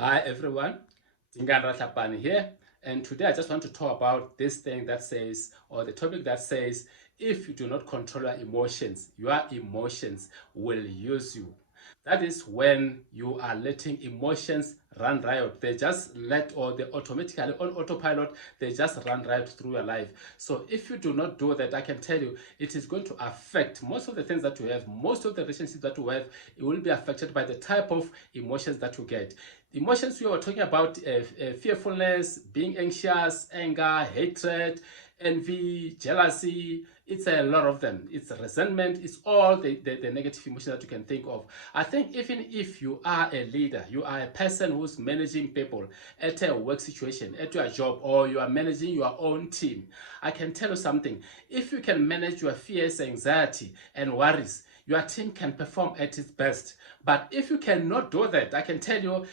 Hi everyone, Dingandra Tlhapane here, and today I just want to talk about this thing that says, or the topic that says, if you do not control your emotions will use you. That is when you are letting emotions run riot. They just let, or they automatically on autopilot, they just run riot through your life. So if you do not do that, I can tell you it is going to affect most of the things that you have, most of the relationships that you have. It will be affected by the type of emotions that you get. Emotions we were talking about, fearfulness, being anxious, anger, hatred, envy, jealousy. It's a lot of them. It's resentment. It's all the negative emotions that you can think of. I think even if you are a leader, you are a person who's managing people at a work situation, at your job, or you are managing your own team, I can tell you something. If you can manage your fears, anxiety, and worries, your team can perform at its best. But if you cannot do that, I can tell you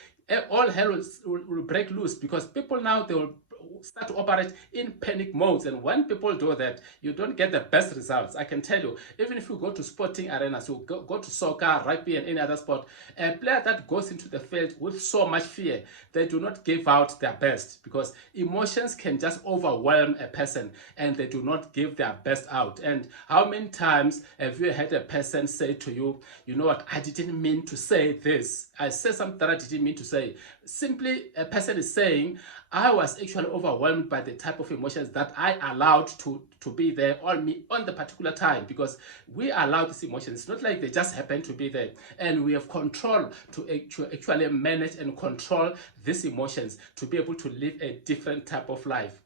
all hell will break loose, because people now, they will start to operate in panic modes, and when people do that, you don't get the best results. I can tell you, even if you go to sporting arenas, you go to soccer, rugby, and any other sport, a player that goes into the field with so much fear, they do not give out their best, because emotions can just overwhelm a person and they do not give their best out. And how many times have you had a person say to you, you know what, I didn't mean to say this, I said something that I didn't mean to say. Simply, a person is saying, I was actually overwhelmed by the type of emotions that I allowed to be there on me on the particular time, because we allow these emotions. It's not like they just happen to be there, and we have control to actually manage and control these emotions to be able to live a different type of life.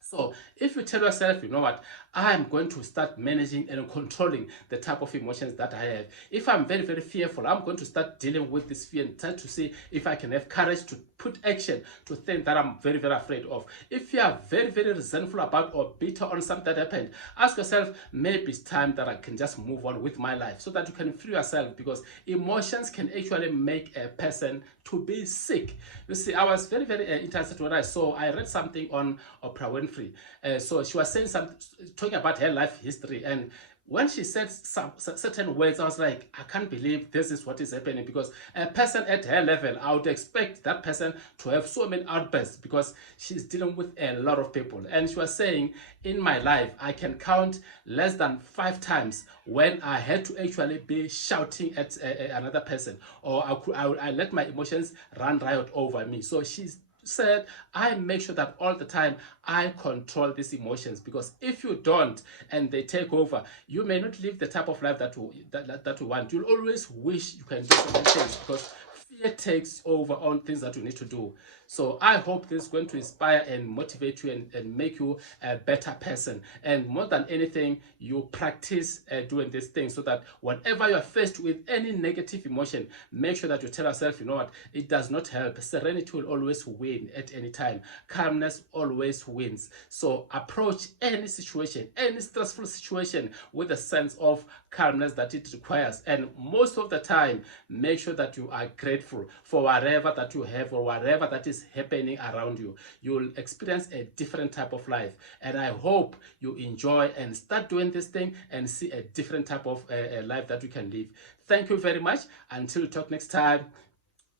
So if you tell yourself, you know what, I'm going to start managing and controlling the type of emotions that I have. If I'm very, very fearful, I'm going to start dealing with this fear and try to see if I can have courage to put action to things that I'm very, very afraid of. If you are very, very resentful about or bitter on something that happened, ask yourself, maybe it's time that I can just move on with my life, so that you can free yourself, because emotions can actually make a person to be sick. You see, I was very, very interested when I read something on Oprah Winfrey. So she was saying something, talking about her life history, and when she said some certain words, I was like, I can't believe this is what is happening, because a person at her level, I would expect that person to have so many outbursts, because she's dealing with a lot of people. And she was saying, in my life, I can count less than 5 times when I had to actually be shouting at another person, or I let my emotions run riot over me. So she's said, I make sure that all the time I control these emotions, because if you don't and they take over, you may not live the type of life that you want. You'll always wish you can do certain things, because fear takes over on things that you need to do. So I hope this is going to inspire and motivate you, and make you a better person. And more than anything, you practice doing these things, so that whenever you're faced with any negative emotion, make sure that you tell yourself, you know what, it does not help. Serenity will always win at any time. Calmness always wins. So approach any situation, any stressful situation, with a sense of calmness that it requires. And most of the time, make sure that you are grateful for whatever that you have, or whatever that is happening around you. You'll experience a different type of life. And I hope you enjoy and start doing this thing and see a different type of life that you can live. Thank you very much. Until we talk next time.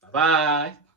Bye bye.